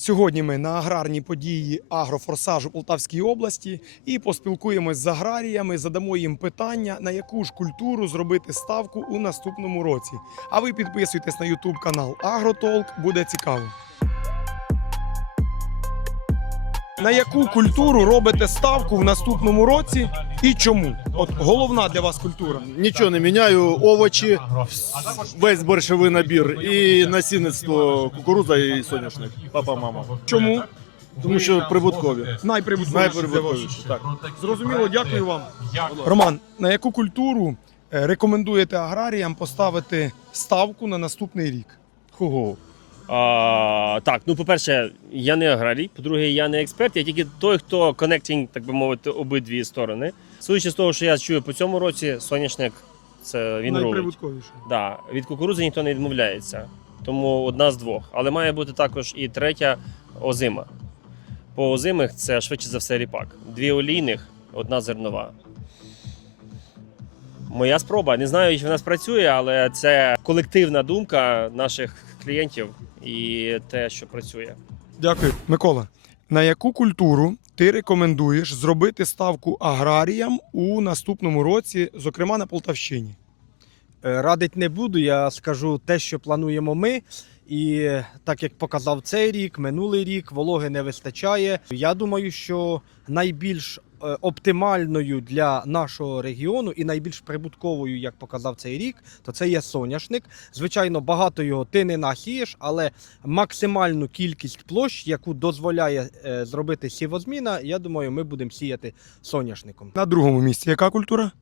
Сьогодні ми на аграрній події агрофорсажу Полтавській області і поспілкуємось з аграріями, задамо їм питання, на яку ж культуру зробити ставку у наступному році. А ви підписуйтесь на YouTube канал Агротолк, буде цікаво. На яку культуру робите ставку в наступному році і чому? От головна для вас культура. Нічого не міняю, овочі, весь борщовий набір і насінництво кукурудза і соняшник. Папа, мама. Чому? Тому що прибуткові. Найприбутковіші. Найприбутковіші. Так. Зрозуміло, дякую вам. Роман, на яку культуру е, рекомендуєте аграріям поставити ставку на наступний рік? Хого. А, так, ну по-перше, я не аграрій, по-друге, я не експерт, я тільки той, хто коннектінг, так би мовити, обидві сторони. Судячи з того, що я чую по цьому році, соняшник це він рулить. Да, від кукурудзи ніхто не відмовляється. Тому одна з двох. Але має бути також і третя озима. По озимих це швидше за все ріпак. Дві олійних, одна зернова. Моя спроба. Не знаю, чи в нас працює, але це колективна думка наших клієнтів і те, що працює. Дякую. Микола, на яку культуру ти рекомендуєш зробити ставку аграріям у наступному році, зокрема на Полтавщині? Е, Радить не буду, я скажу те, що плануємо ми. І так як показав цей рік, минулий рік, вологи не вистачає. Я думаю, що найбільш е, оптимальною для нашого регіону і найбільш прибутковою, як показав цей рік, то це є соняшник. Звичайно, багато його ти не нахієш, але максимальну кількість площ, яку дозволяє е, зробити сівозміна, я думаю, ми будемо сіяти соняшником. На другому місці яка культура?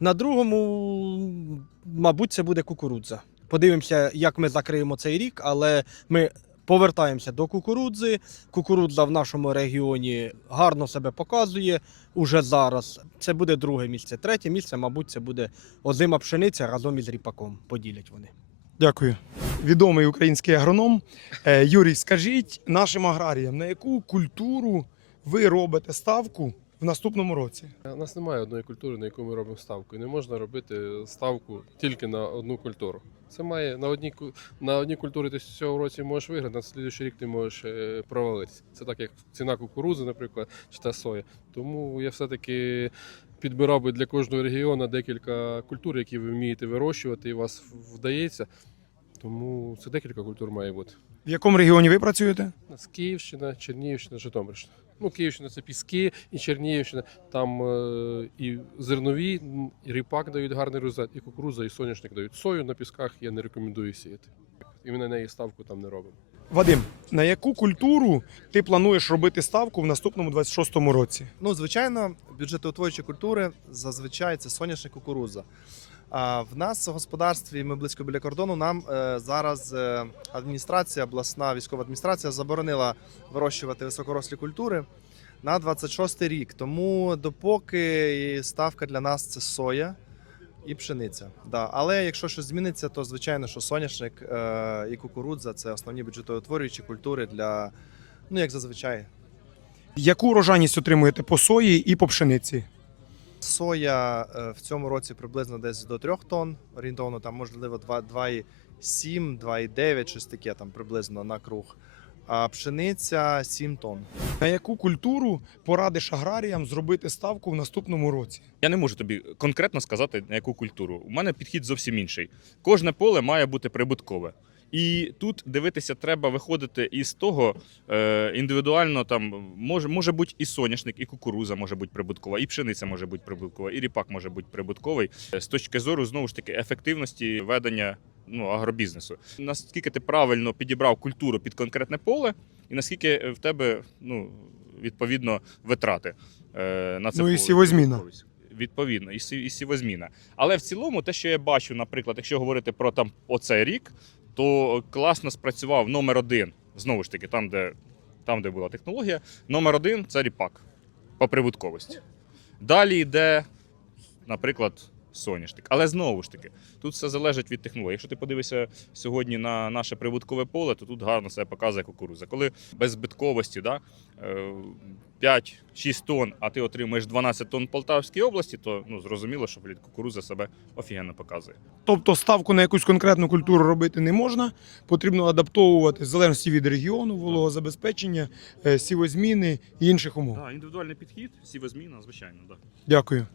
На другому, мабуть, це буде кукурудза. Подивимося, як ми закриємо цей рік, але ми повертаємося до кукурудзи. Кукурудза в нашому регіоні гарно себе показує уже зараз. Це буде друге місце. Третє місце, мабуть, це буде озима пшениця разом із ріпаком. Поділять вони. Дякую. Відомий український агроном. Е, Юрій, скажіть нашим аграріям, на яку культуру ви робите ставку в наступному році? У нас немає одної культури, на яку ми робимо ставку. І не можна робити ставку тільки на одну культуру. Це має на одній на одній культурі ти цього році можеш виграти, на слідуючий рік ти можеш е, провалитися. Це так як ціна кукурузи, наприклад, чи та соя. Тому я все-таки підбирав би для кожного регіону декілька культур, які ви вмієте вирощувати, і у вас вдається. Тому це декілька культур має бути. В якому регіоні ви працюєте? Нас Київщина, Чернігівщина, Житомирщина. Ну, Київщина це піски, і Чернігівщина. Там е, і зернові, і ріпак дають гарний результат, і кукуруза, і соняшник дають. Сою на пісках я не рекомендую сіяти. І ми на неї ставку там не робимо. Вадим, на яку культуру ти плануєш робити ставку в наступному 26-му році? Ну, звичайно, бюджетоутворюючі культури зазвичай це соняшник кукурудза. В нас в господарстві ми близько біля кордону. Нам е, зараз е, адміністрація, обласна військова адміністрація заборонила вирощувати високорослі культури на 26 рік. Тому допоки ставка для нас це соя і пшениця. Да. Але якщо щось зміниться, то звичайно, що соняшник е, і кукурудза це основні бюджетоутворюючі культури для, ну як зазвичай, Яку урожайність отримуєте по сої і по пшениці? Соя е, в цьому році приблизно десь до 3 тонн, орієнтовно там можливо 2 2,7, 2,9, щось таке там приблизно на круг. А пшениця 7 тонн. На яку культуру порадиш аграріям зробити ставку в наступному році? Я не можу тобі конкретно сказати, на яку культуру. У мене підхід зовсім інший. Кожне поле має бути прибуткове. І тут дивитися, треба виходити із того е, індивідуально. Там може, може бути і соняшник, і кукуруза може бути прибуткова, і пшениця може бути прибуткова, і ріпак може бути прибутковий. Е, З точки зору знову ж таки ефективності ведення ну, агробізнесу. Наскільки ти правильно підібрав культуру під конкретне поле, і наскільки в тебе ну, відповідно витрати е, на це Ну, і сівозміна. Відповідно, і, сі- і сівозміна. Але в цілому, те, що я бачу, наприклад, якщо говорити про там оцей рік, то класно спрацював номер один. Знову ж таки, там, де, там, де була технологія. Номер один це ріпак по прибутковості. Далі йде, наприклад, соняшник. Але знову ж таки, тут все залежить від технології. Якщо ти подивишся сьогодні на наше прибуткове поле, то тут гарно себе показує кукуруза. Коли без збитковості, да, е, 5-6 тонн, а ти отримаєш 12 тонн в Полтавській області, то ну зрозуміло, що блін, кукуруза себе офігенно показує. Тобто ставку на якусь конкретну культуру робити не можна. Потрібно адаптовувати в залежності від регіону, вологозабезпечення, е, сівозміни і інших умов. Так, індивідуальний підхід, сівозміна, звичайно, да. Дякую.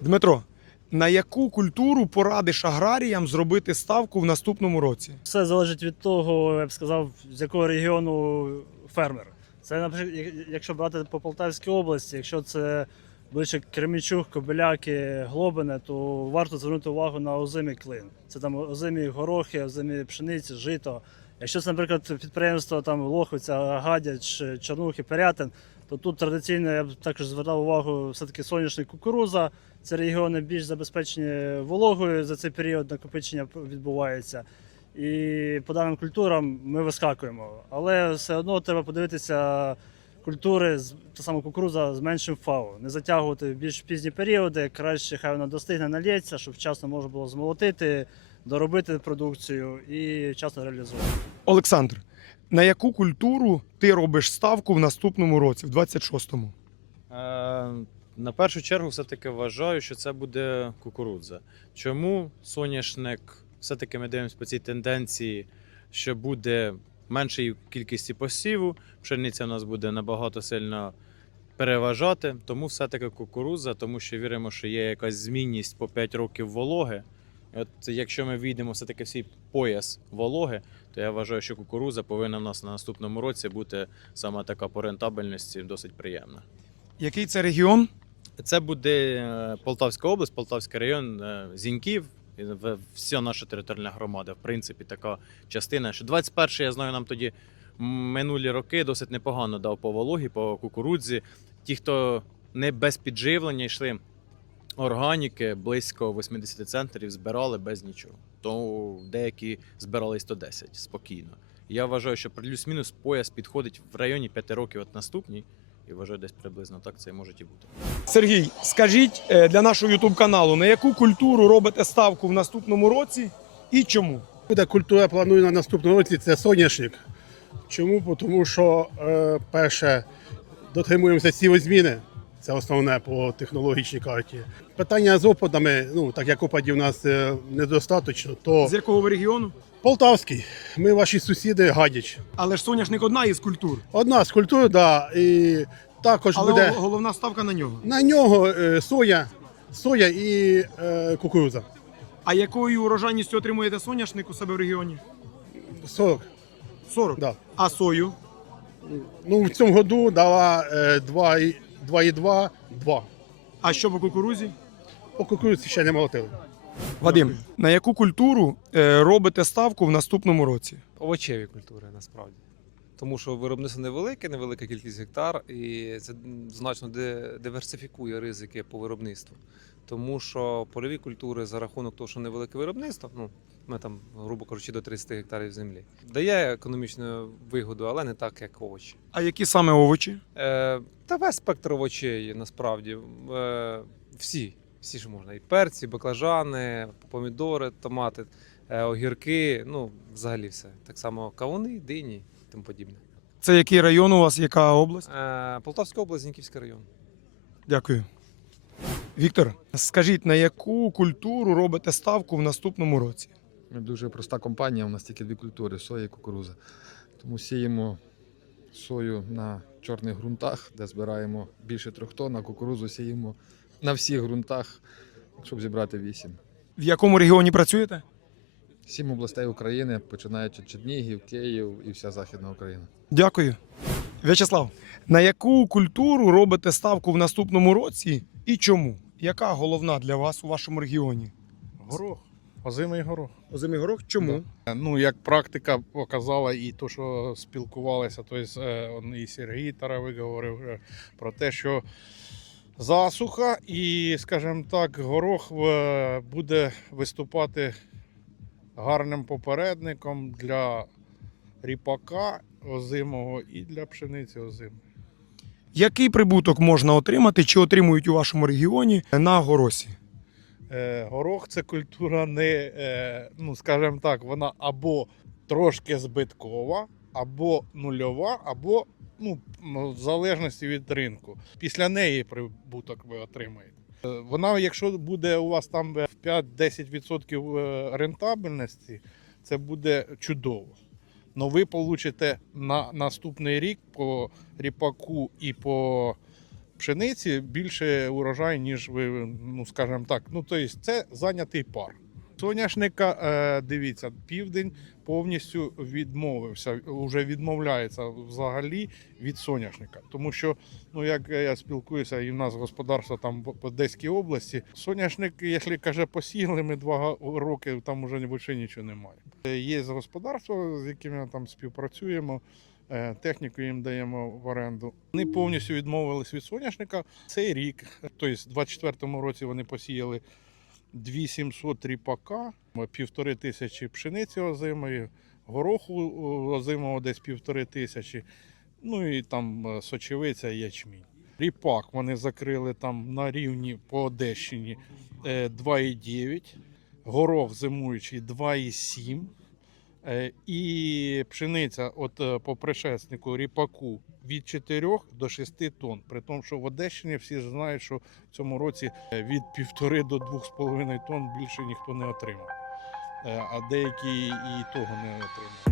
Дмитро, на яку культуру порадиш аграріям зробити ставку в наступному році? Все залежить від того, я б сказав, з якого регіону фермер. Це, наприклад, якщо брати по Полтавській області, якщо це ближче Кремічух, Кобиляки, Глобине, то варто звернути увагу на озимий клин. Це там озимі горохи, озимі пшениці, жито. Якщо це, наприклад, підприємство там Лохвиця, Гадяч, Чорнухи, Перятин, то тут традиційно я б також звертав увагу все-таки соняшник кукуруза. Це регіони більш забезпечені вологою за цей період накопичення відбувається. І по даним культурам ми вискакуємо. Але все одно треба подивитися культури, з- та сама кукуруза з меншим ФАО. Не затягувати в більш пізні періоди, краще хай вона достигне, нальється, щоб вчасно можна було змолотити, доробити продукцію і вчасно реалізувати. Олександр, на яку культуру ти робиш ставку в наступному році, в 26-му? Е, На першу чергу, все-таки вважаю, що це буде кукурудза. Чому соняшник? Все-таки ми дивимося по цій тенденції, що буде меншої кількості посіву, пшениця у нас буде набагато сильно переважати, тому все-таки кукурудза, тому що віримо, що є якась змінність по 5 років вологи. От якщо ми війдемо все-таки в пояс вологи, то я вважаю, що кукурудза повинна в нас на наступному році бути саме така по рентабельності досить приємна. Який це регіон? Це буде е, Полтавська область, Полтавський район е, Зіньків. Вся наша територіальна громада, в принципі, така частина. Що 21 я знаю, нам тоді минулі роки досить непогано дав по вологі, по кукурудзі. Ті, хто не без підживлення йшли органіки, близько 80 центрів збирали без нічого. То деякі збирали й 110 спокійно. Я вважаю, що плюс-мінус пояс підходить в районі 5 років от наступній. І вважаю, десь приблизно так це і може і бути. Сергій, скажіть е, для нашого ютуб каналу, на яку культуру робите ставку в наступному році і чому? Буде культура планую на наступному році це соняшник. Чому? Тому що, е, перше, дотримуємося сівозміни. Це основне по технологічній карті. Питання з опадами, ну так як опадів у нас е, недостатньо, то З якого ви регіону? Полтавський. Ми ваші сусіди гадяч. Але ж соняшник одна із культур. Одна з культур, да, і також Але буде гол- головна ставка на нього. на нього е, соя, соя і е, кукурудза. А якою урожайністю отримуєте соняшник у себе в регіоні? 40. 40. Да. А сою? Ну, в цьому году дала е, 2,2, 2. А що по кукурузі? По кукурудзі ще не молотили. Вадим, на яку культуру е, робите ставку в наступному році? овочеві культури насправді. Тому що виробництво невелике, невелика кількість гектар, і це значно де- диверсифікує ризики по виробництву. Тому що польові культури за рахунок того, що невелике виробництво, ну ми там, грубо кажучи, до 30 гектарів землі, дає економічну вигоду, але не так, як овочі. А які саме овочі? Е, та весь спектр овочей насправді. Е, всі, всі ж можна. І перці, і баклажани, помідори, томати, е, огірки, ну, взагалі все. Так само кавуни, дині і тому подібне. Це який район у вас, яка область? Е, Полтавська область, Зіньківський район. Дякую. Віктор, скажіть, на яку культуру робите ставку в наступному році? Ми дуже проста компанія, у нас тільки дві культури соя і кукуруза. Тому сіємо сою на чорних ґрунтах, де збираємо більше трьох тонн, а кукурузу сіємо на всіх ґрунтах, щоб зібрати вісім. В якому регіоні працюєте? Сім областей України, починаючи Чернігів, Київ і вся Західна Україна. Дякую. В'ячеслав, на яку культуру робите ставку в наступному році і чому? Яка головна для вас у вашому регіоні? Горох. Озимий горох. Озимий горох, чому? Ну, як практика показала, і то, що спілкувалися, тобто он і Сергій Таравик говорив е, про те, що засуха, і, скажімо так, горох е, буде виступати гарним попередником для ріпака озимого і для пшениці озимої. Який прибуток можна отримати чи отримують у вашому регіоні на горосі? Е, горох це культура не, е, ну скажімо так, вона або трошки збиткова, або нульова, або ну, в залежності від ринку. Після неї прибуток ви отримаєте. Е, Вона, якщо буде у вас там е, в 5-10% е, рентабельності, це буде чудово. Но ви получите на наступний рік по ріпаку і по пшениці більше урожай, ніж ви, ну скажімо так. Ну, тобто це зайнятий пар. Соняшника, е, дивіться, південь повністю відмовився, вже відмовляється взагалі від соняшника. Тому що, ну як я спілкуюся, і в нас господарство там в Одеській області, соняшник, якщо каже, посіяли ми два роки, там вже взагалі нічого немає. Е, Є господарство, з яким ми там співпрацюємо. е, Техніку їм даємо в оренду. Вони повністю відмовились від соняшника. Цей рік, тобто в 24-му році вони посіяли 2700 ріпака, півтори тисячі пшениці озимої, гороху о, озимого десь півтори тисячі, ну і там е, сочевиця, ячмінь. Ріпак вони закрили там на рівні по Одещині е, 2,9, горох зимуючий 2,7. Е, І пшениця от е, по пришеснику ріпаку від 4 до 6 тонн. При тому, що в Одещині всі знають, що в цьому році е, від 1,5 до 2,5 тонн більше ніхто не отримав. А деякі і того не отримали.